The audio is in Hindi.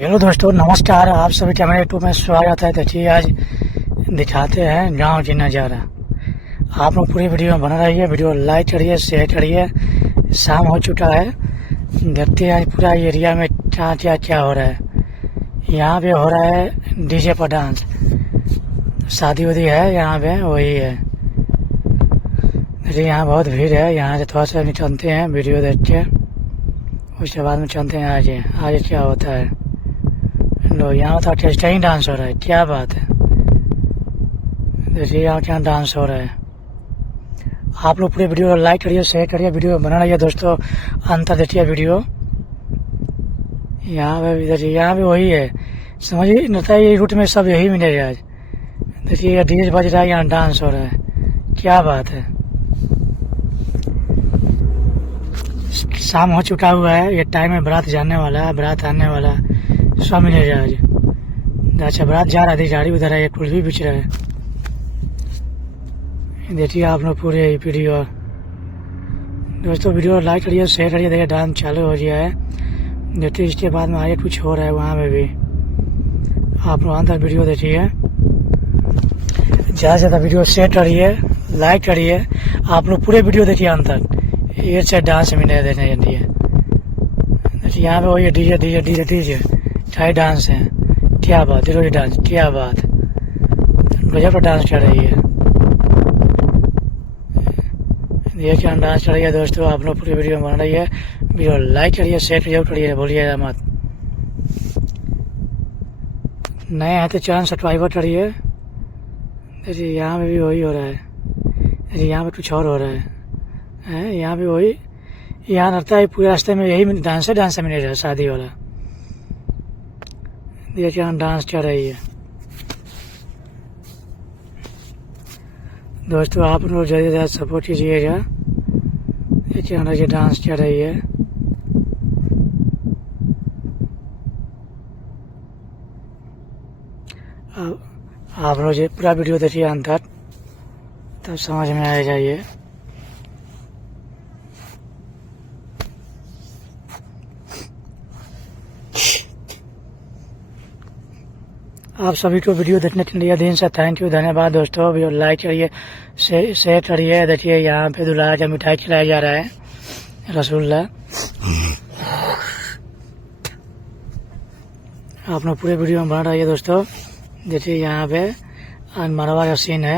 हेलो दोस्तों, नमस्कार। आप सभी का मेरे यूट्यूब में स्वागत है। देखिए, आज दिखाते हैं गांव की नज़ारा। आप लोग पूरी वीडियो में बना रहिए, वीडियो लाइक करिए, शेयर करिए। शाम हो चुका है, देखते हैं आज पूरा एरिया में क्या क्या क्या हो रहा है। यहाँ पे हो रहा है डीजे पर डांस, शादी वादी है यहाँ पे, वही है। देखिए, यहाँ बहुत भीड़ है। यहाँ से थोड़ा सा निकलते हैं वीडियो देख के, उसके बाद में चलते हैं आज क्या होता है। लो, यहाँ तो ऑर्केस्ट्रा ही डांस हो रहा है, क्या बात है। देखिए यहाँ क्या डांस हो रहा है। आप लोग पूरे वीडियो को लाइक करिए, शेयर करिए, वीडियो बना रहिए दोस्तों, अंत देखिए वीडियो। यहाँ पे देखिए, यहाँ भी वही है, समझिए नता ये रूट में सब यही मिलेगा आज। देखिए डीजे बज रहा है, यहाँ डांस हो रहा है, क्या बात है। शाम हो चुका हुआ है, ये टाइम है बारात जाने वाला है, बारात आने वाला है, सब मिलेगा आज। अच्छा, बारात जा रहा थी, गाड़ी उधर है, एक पुल भी बिछ रहा है। देखिए आप लोग पूरे वीडियो दोस्तों, वीडियो लाइक करिए, शेयर करिए। देखिए डांस चालू हो गया है। देखिए इसके बाद में आगे कुछ हो रहा है वहाँ में भी। आप लोग अंदर वीडियो देखिए, ज़्यादा से ज़्यादा वीडियो शेयर करिए, लाइक करिए। आप लोग पूरे वीडियो देखिए अंदर, ये से डांस मिले देखने के लिए। देखिए यहाँ पे वही डीजे डीजे डीजे डीजे चाहे डांस है, क्या बात, जरूरी डांस, क्या बात, गजब का डांस कर रही है। ये क्या डांस कर रही है दोस्तों। आप लोग पूरी वीडियो बन रही है, वीडियो लाइक करिए, शेयर जरूर करिए, बोलिएगा मत। नए हैं तो चैनल सब्सक्राइब करिए। देखिए यहाँ पे भी वही हो रहा है। देखिए यहाँ पे कुछ और हो रहा है, यहाँ पे वही, यहाँ लगता है पूरे रास्ते में यही डांस मिलेगा शादी वाला। देखिए यहाँ डांस कर रही है दोस्तों, आप लोग ज़्यादा से ज़्यादा सपोर्ट कीजिएगा। देखिए यहाँ ये डांस कर रही है। आप लोग ये पूरा वीडियो देखिए अंत तक, तब समझ में आएगा ये। आप सभी को वीडियो देखने के लिए दिन से थैंक यू, धन्यवाद दोस्तों। वीडियो लाइक करिए, शेयर करिए। देखिए यहाँ पे दूल्हा का मिठाई खिलाया जा रहा है, रसगुल्ला। आप लोग पूरे वीडियो में बना रहिए दोस्तों। देखिए यहाँ पे मरवा का सीन है।